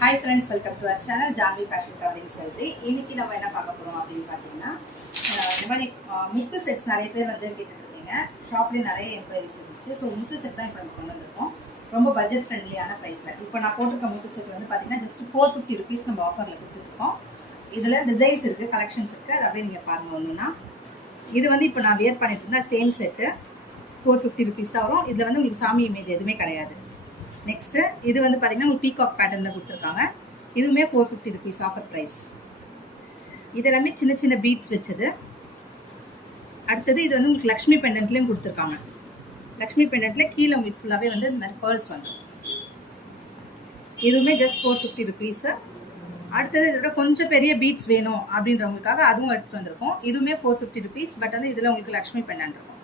Hi friends, welcome to our channel Janvi Fashion Covering Jewelry. இன்னைக்கு நம்ம என்ன பார்க்க போறோம் அப்படினு பாத்தீங்கன்னா இந்த மாதிரி முத்து செட்ஸ் நிறைய பேர் வந்து கேட்டுட்டு இருக்கீங்க. ஷாப்லயே நிறைய என்குயரிஸ் இருந்துச்சு. சோ முத்து செட் தான் இப்போ நம்ம கொண்டு வந்திருக்கோம். ரொம்ப பட்ஜெட் ஃப்ரெண்ட்லியான பிரைஸ்ல. இப்போ நான் போட்டுக்க முத்து செட் வந்து பாத்தீங்கன்னா just 450 rupees நம்ம ஆஃபர்ல கொடுத்துருக்கோம். இதுல டிசைன்ஸ் இருக்கு, கலெக்ஷன்ஸ் இருக்கு. அது அப்படியே நீங்க பாருங்க ஒண்ணுனா. இது வந்து இப்போ நான் வியர் பண்ணிட்டு இருந்த சேம் செட் 450 rupees தான் வரும். இதுல வந்து உங்களுக்கு சாமி இமேஜ் எதுவுமே கிடையாது. நெக்ஸ்ட்டு இது வந்து பார்த்தீங்கன்னா உங்களுக்கு பீகாக் பேட்டர்னில் கொடுத்துருக்காங்க. இதுவுமே 450 rupees ஆஃபர் ப்ரைஸ். இது எல்லாமே சின்ன சின்ன பீட்ஸ் வச்சது. அடுத்தது இது வந்து உங்களுக்கு லக்ஷ்மி பெண்டன்ட்லேயும் கொடுத்துருக்காங்க. லக்ஷ்மி பெண்டன்ட்டில் கீழே உங்களுக்கு ஃபுல்லாகவே வந்து இந்த மாதிரி பேர்ல்ஸ் வந்துடும். இதுவுமே ஜஸ்ட் 450 rupees. அடுத்தது இதோட கொஞ்சம் பெரிய பீட்ஸ் வேணும் அப்படின்றவங்களுக்காக அதுவும் எடுத்துகிட்டு வந்திருக்கோம். இதுவுமே 450 rupees. பட் வந்து இதில் உங்களுக்கு லக்ஷ்மி பெண்டன்ட் இருக்கும்.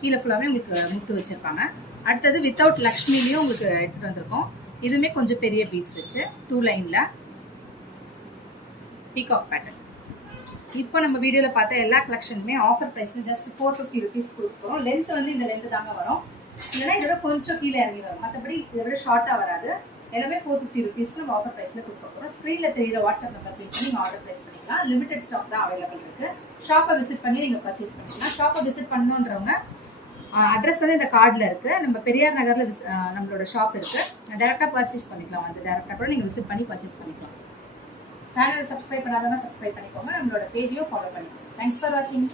கீழே ஃபுல்லாகவே உங்களுக்கு முத்து வச்சுருப்பாங்க. அடுத்தது வித்தவுட் லக்ஷ்மிலையும் உங்களுக்கு எடுத்துகிட்டு வந்திருக்கோம். இதுவுமே கொஞ்சம் பெரிய பீட்ஸ் வச்சு 2 லைனில் பீகாக் பேட்டர்ன். இப்போ நம்ம வீடியோவில் பார்த்த எல்லா கலெக்ஷனுமே ஆஃபர் ப்ரைஸில் ஜஸ்ட் 450 rupees கொடுக்குறோம். லென்த் வந்து இந்த லென்த்து தாங்க வரும். இல்லைன்னா இதோட கொஞ்சம் கீழே இறங்கி வரும். மற்றபடி இதை விட ஷார்ட்டாக வராது. எல்லாமே 450 rupeesக்கு நம்ம ஆஃபர் ப்ரைஸில் கொடுக்க போகிறோம். ஸ்க்ரீனில் தெரியுற வாட்ஸ்அப் நம்பர் பின் பண்ணி நீங்கள் ஆர்டர் ப்ளேஸ் பண்ணிக்கலாம். லிமிடெட் ஸ்டாக் தான் அவைலபிள் இருக்குது. ஷாப்பை விசிட் பண்ணி நீங்கள் பர்ச்சேஸ் பண்ணிக்கலாம். ஷாப்பை விசிட் பண்ணணுன்றவங்க அட்ரஸ் வந்து இந்த கார்டில் இருக்குது. நம்ம பெரியார் நகரில் நம்மளோட ஷாப் இருக்குது. டேரெக்டாக பர்ச்சேஸ் பண்ணிக்கலாம். வந்து டேரெக்டாக கூட நீங்கள் விசிட் பண்ணி பர்ச்சேஸ் பண்ணிக்கலாம். சேனலை சப்ஸ்கிரைப் பண்ணாதவங்க சப்ஸ்கிரைப் பண்ணிக்கோங்க. நம்மளோட பேஜையும் ஃபாலோ பண்ணிக்கோங்க. தேங்க்ஸ் ஃபார் வாட்சிங்.